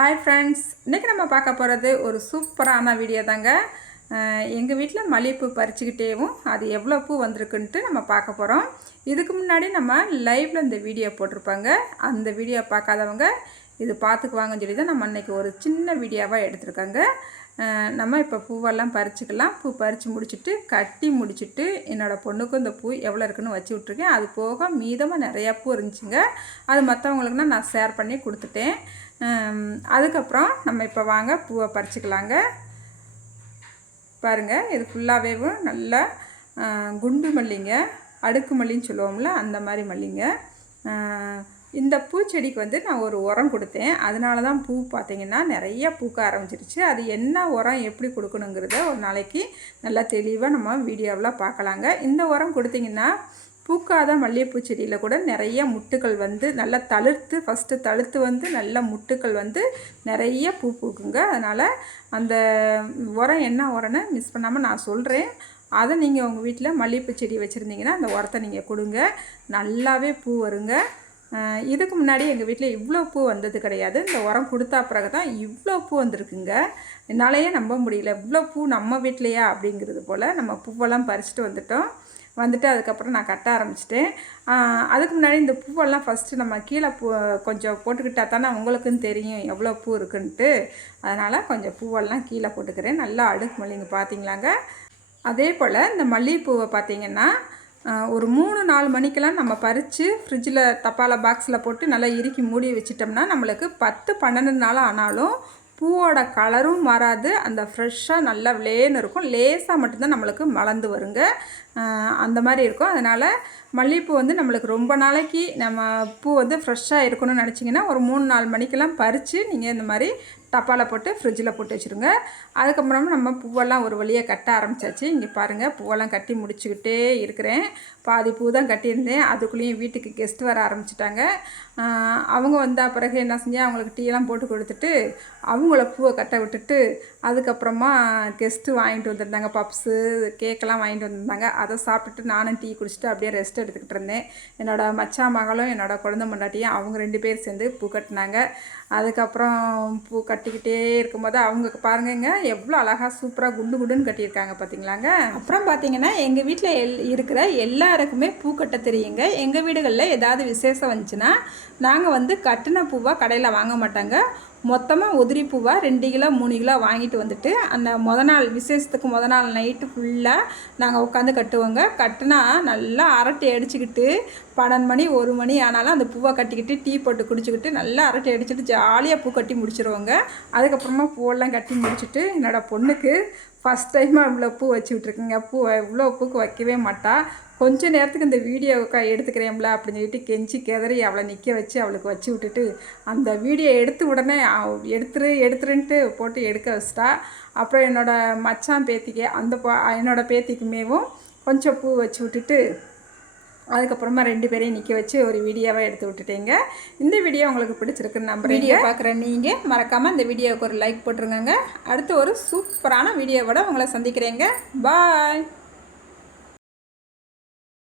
Hi friends, இன்றைக்கி நம்ம பார்க்க போகிறது ஒரு சூப்பரான வீடியோ தாங்க. எங்கள் வீட்டில் மல்லிகைப்பூ பறிச்சுக்கிட்டேவும் அது எவ்வளோ பூ வந்திருக்குன்ட்டு நம்ம பார்க்க போகிறோம். இதுக்கு முன்னாடி நம்ம லைவில் இந்த வீடியோ போட்டிருப்பாங்க. அந்த வீடியோ பார்க்காதவங்க இது பார்த்துக்குவாங்கன்னு சொல்லி தான் நம்ம இன்றைக்கி ஒரு சின்ன வீடியோவாக எடுத்திருக்காங்க. நம்ம இப்போ பூவெல்லாம் பறிச்சுக்கலாம். பூ பறித்து முடிச்சுட்டு கட்டி முடிச்சுட்டு என்னோடய பொண்ணுக்கும் இந்த பூ எவ்வளோ இருக்குன்னு வச்சு விட்ருக்கேன். அது போக மீதமாக நிறையா பூ இருந்துச்சுங்க. அது மற்றவங்களுக்குனா நான் ஷேர் பண்ணி கொடுத்துட்டேன். அதுக்கப்புறம் நம்ம இப்போ வாங்க பூவை பறிச்சுக்கலாங்க. பாருங்கள், இது ஃபுல்லாகவே நல்லா குண்டு மல்லிங்க, அடுக்கு மல்லின்னு சொல்லுவோம்ல, அந்த மாதிரி மல்லிங்க. இந்த பூச்செடிக்கு நான் ஒரு உரம் கொடுத்தேன். அதனால தான் பூ பார்த்திங்கன்னா நிறைய பூக்க ஆரம்பிச்சிருச்சு. அது என்ன உரம் எப்படி கொடுக்கணுங்கிறத ஒரு நாளைக்கு நல்லா தெளிவாக நம்ம வீடியோவில் பார்க்கலாங்க. இந்த உரம் கொடுத்திங்கன்னா பூக்காத மல்லிகைப்பூ செடியில் கூட நிறைய முட்டுக்கள் நல்லா ஃபஸ்ட்டு தழுத்து நல்ல முட்டுக்கள் நிறைய பூ பூக்குங்க. அதனால் அந்த உரம் என்ன உரம்னு மிஸ் பண்ணாமல் நான் சொல்கிறேன். அதை நீங்கள் உங்கள் வீட்டில் மல்லிகைப்பூ செடி வச்சுருந்தீங்கன்னா அந்த உரத்தை நீங்கள் கொடுங்க. நல்லாவே பூ வருங்க. இதுக்கு முன்னாடி எங்கள் வீட்டில் இவ்வளோ பூ வந்தது கிடையாது. இந்த உரம் கொடுத்தா பிறகு தான் இவ்வளோ பூ வந்திருக்குங்க. என்னாலேயே நம்ப முடியல, இவ்வளோ பூ நம்ம வீட்லையா அப்படிங்கிறது போல். நம்ம பூவெல்லாம் பறிச்சுட்டு வந்துட்டு அதுக்கப்புறம் நான் கட்ட ஆரம்பிச்சிட்டேன். அதுக்கு முன்னாடி இந்த பூவெல்லாம் ஃபஸ்ட்டு நம்ம கீழே கொஞ்சம் போட்டுக்கிட்டா தானே உங்களுக்குன்னு தெரியும் எவ்வளோ பூ இருக்குன்ட்டு. அதனால் கொஞ்சம் பூவெல்லாம் கீழே போட்டுக்கிறேன். நல்லா அடுக்கு மல்லிங்க பார்த்திங்களாங்க. அதே போல் இந்த மல்லிகைப்பூவை பார்த்திங்கன்னா ஒரு 3-4 மணிக்கெல்லாம் நம்ம பறித்து ஃப்ரிட்ஜில் தப்பால பாக்ஸில் போட்டு நல்லா இறுக்கி மூடி வச்சிட்டோம்னா நம்மளுக்கு 10-12 நாள் ஆனாலும் பூவோட கலரும் மாறாது. அந்த ஃப்ரெஷ்ஷாக நல்லா விலேன்னு இருக்கும். லேசாக மட்டும்தான் நம்மளுக்கு மலர்ந்து வருங்க. அந்த மாதிரி இருக்கும். அதனால் மல்லிகைப்பூ நம்மளுக்கு ரொம்ப நாளைக்கு நம்ம பூ ஃப்ரெஷ்ஷாக இருக்கணும்னு நினச்சிங்கன்னா ஒரு 3-4 மணிக்கெல்லாம் பறித்து நீங்கள் இந்த மாதிரி டப்பாவில் போட்டு ஃப்ரிட்ஜில் போட்டு வச்சுருங்க. அதுக்கப்புறமா நம்ம பூவெல்லாம் ஒரு வழியாக கட்ட ஆரம்பித்தாச்சு. இங்கே பாருங்கள், பூவெல்லாம் கட்டி முடிச்சுக்கிட்டே இருக்கிறேன். பாதி பூ தான் கட்டியிருந்தேன். அதுக்குள்ளேயும் வீட்டுக்கு கெஸ்ட் வர ஆரம்பிச்சிட்டாங்க. அவங்க வந்த பிறகு என்ன செஞ்சேன், அவங்களுக்கு டீயெல்லாம் போட்டு கொடுத்துட்டு அவங்கள பூவை கட்ட விட்டுட்டு அதுக்கப்புறமா கெஸ்ட்டு வாங்கிட்டு வந்திருந்தாங்க. பப்ஸு, கேக்கெல்லாம் வாங்கிட்டு வந்திருந்தாங்க. அதை சாப்பிட்டுட்டு நானும் டீ குடிச்சிட்டு அப்படியே ரெஸ்ட் எடுத்துக்கிட்டு இருந்தேன். என்னோடய மச்சான் மகளும் என்னோடய குழந்தை பொண்டாட்டியும் அவங்க 2 பேர் சேர்ந்து பூ கட்டினாங்க. அதுக்கப்புறம் பூ கட்டிக்கிட்டே இருக்கும்போது அவங்க பாருங்கங்க எவ்வளோ அழகாக சூப்பராக குண்டு குண்டுன்னு கட்டியிருக்காங்க பார்த்திங்களாங்க. அப்புறம் பார்த்திங்கன்னா எங்கள் வீட்டில் இருக்கிற எல்லாருக்குமே பூ கட்ட தெரியுங்க. எங்கள் வீடுகளில் ஏதாவது விசேஷம் வந்துச்சுன்னா நாங்கள் கட்டின பூவாக கடையில் வாங்க மாட்டாங்க. மொத்தமாக உதிரி பூவாக 2 கிலோ 3 கிலோ வாங்கிட்டு வந்துட்டு அந்த விசேஷத்துக்கு நாள் நைட்டு ஃபுல்லாக நாங்கள் உட்காந்து கட்டுவோங்க. கட்டுனா நல்லா அரட்டை அடிச்சுக்கிட்டு 12 மணி 1 மணி ஆனாலும் அந்த பூவை கட்டிக்கிட்டு டீ போட்டு குடிச்சிக்கிட்டு நல்லா அரட்டை அடிச்சுட்டு ஜாலியாக பூ கட்டி முடிச்சிருவோங்க. அதுக்கப்புறமா பூவெல்லாம் கட்டி முடிச்சுட்டு என்னோடய பொண்ணுக்கு ஃபஸ்ட் டைமாக இவ்வளோ பூ வச்சு விட்ருக்குங்க. இவ்வளோ பூக்கு வைக்கவே மாட்டா. கொஞ்சம் நேரத்துக்கு இந்த வீடியோவுக்கு எடுத்துக்கிறேன்ல அப்படின்னு சொல்லிட்டு கெஞ்சி கெதறி அவளை நிற்க வச்சு அவளுக்கு வச்சு விட்டுட்டு அந்த வீடியோ எடுத்து உடனே எடுத்துருன்ட்டு போட்டு எடுக்க வச்சிட்டா. அப்புறம் என்னோடய மச்சான் பேத்திக்கு என்னோடய பேத்திக்குமேவும் கொஞ்சம் பூ வச்சு விட்டுட்டு அதுக்கப்புறமா 2 பேரையும் நிற்க வச்சு ஒரு வீடியோவாக எடுத்து விட்டுட்டேங்க. இந்த வீடியோ உங்களுக்கு பிடிச்சிருக்குன்னு நம்புறேன். வீடியோ பார்க்குற நீங்கள் மறக்காமல் இந்த வீடியோவுக்கு ஒரு லைக் போட்டுருங்க. அடுத்து ஒரு சூப்பரான வீடியோவோட உங்களை சந்திக்கிறேங்க. பாய்.